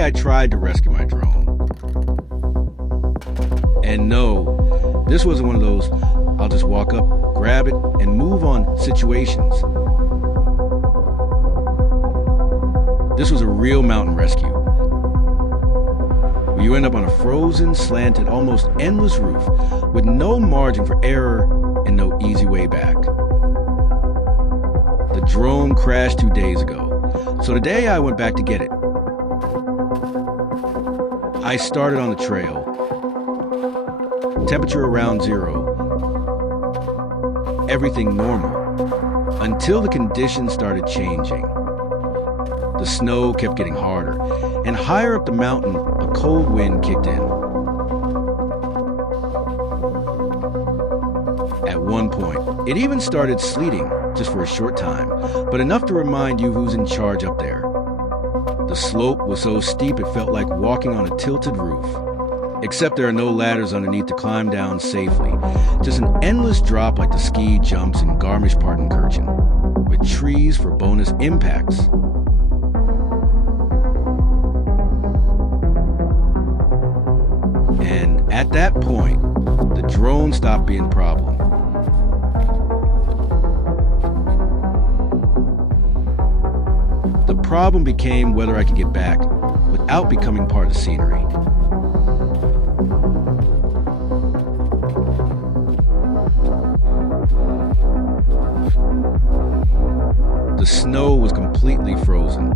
day I tried to rescue my drone. And no, this wasn't one of those I'll just walk up, grab it, and move on situations. This was a real mountain rescue, where you end up on a frozen, slanted, almost endless roof with no margin for error and no easy way back. The drone crashed 2 days ago, so today I went back to get it. I started on the trail. Temperature around 0. Everything normal. Until the conditions started changing. The snow kept getting harder, and higher up the mountain, a cold wind kicked in. At one point, it even started sleeting, just for a short time, but enough to remind you who's in charge up there. The slope was so steep it felt like walking on a tilted roof. Except there are no ladders underneath to climb down safely. Just an endless drop like the ski jumps in Garmisch-Partenkirchen, with trees for bonus impacts. And at that point, the drone stopped being a problem. The problem became whether I could get back without becoming part of the scenery. The snow was completely frozen.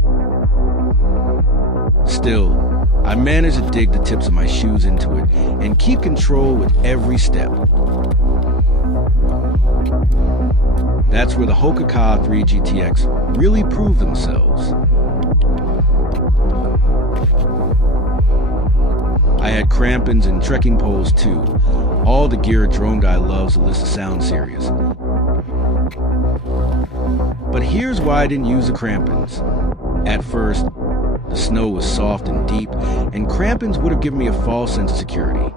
Still, I managed to dig the tips of my shoes into it and keep control with every step. That's where the Hoka 3 GTX really proved themselves. I had crampons and trekking poles too, all the gear a drone guy loves to list to sound serious. But here's why I didn't use the crampons. At first, the snow was soft and deep, and crampons would have given me a false sense of security.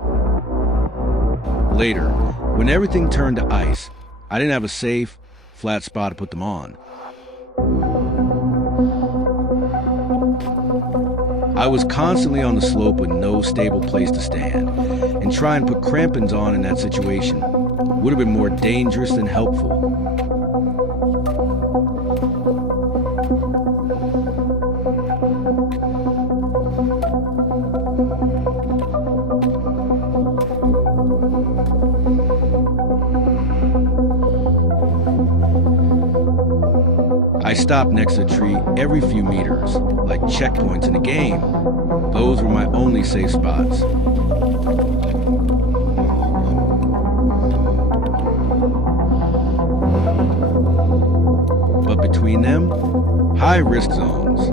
Later, when everything turned to ice, I didn't have a safe, flat spot to put them on. I was constantly on the slope with no stable place to stand, and trying to put crampons on in that situation would have been more dangerous than helpful. I stopped next to a tree every few meters, like checkpoints in a game. Those were my only safe spots. But between them, high-risk zones.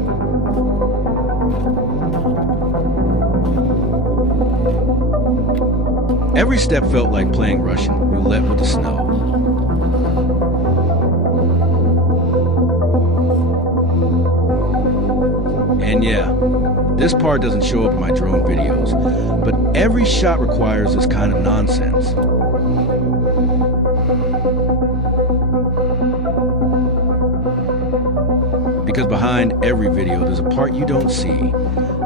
Every step felt like playing Russian roulette with the snow. And yeah, this part doesn't show up in my drone videos, but every shot requires this kind of nonsense. Because behind every video, there's a part you don't see.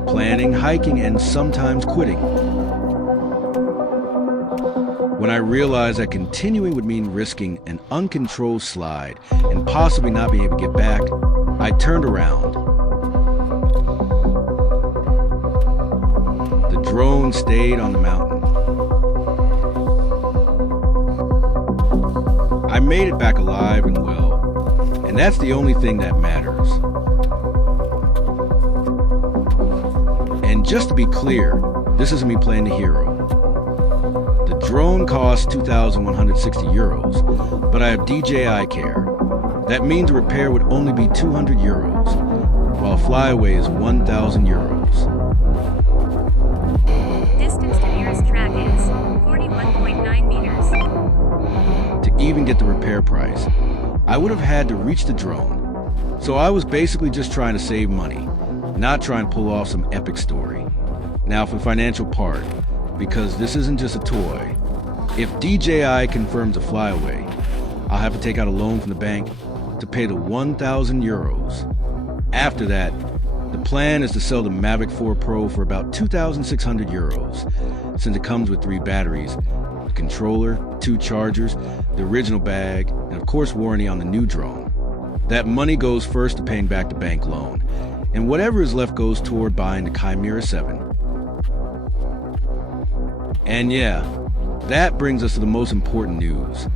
Planning, hiking, and sometimes quitting. When I realized that continuing would mean risking an uncontrolled slide and possibly not being able to get back, I turned around. The drone stayed on the mountain. I made it back alive and well, and that's the only thing that matters. And just to be clear, this isn't me playing the hero. The drone costs 2,160 euros, but I have DJI care. That means a repair would only be 200 euros, while flyaway is 1,000 euros. Distance to nearest track is 41.9 meters. To even get the repair price, I would have had to reach the drone. So I was basically just trying to save money, not trying to pull off some epic story. Now for the financial part, because this isn't just a toy. If DJI confirms a flyaway, I'll have to take out a loan from the bank to pay the 1,000 euros. After that, The plan is to sell the Mavic 4 Pro for about 2,600 euros, since it comes with 3 batteries, a controller, 2 chargers, the original bag, and of course warranty on the new drone. That money goes first to paying back the bank loan, and whatever is left goes toward buying the Chimera 7. And yeah, that brings us to the most important news.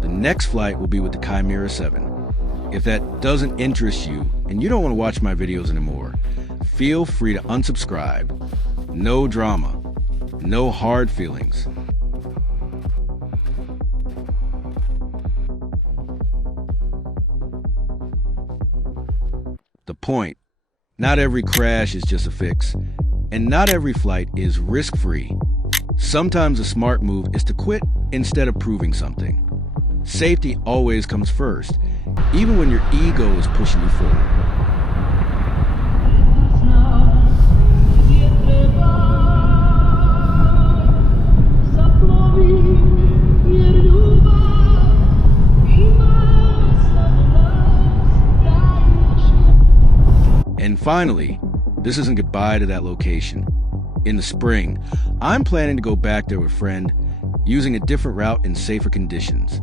The next flight will be with the Chimera 7. If that doesn't interest you and you don't want to watch my videos anymore, feel free to unsubscribe. No drama, no hard feelings. The point: not every crash is just a fix, and not every flight is risk-free. Sometimes a smart move is to quit instead of proving something. Safety always comes first, even when your ego is pushing you forward. And finally, this isn't goodbye to that location. In the spring, I'm planning to go back there with a friend, using a different route in safer conditions.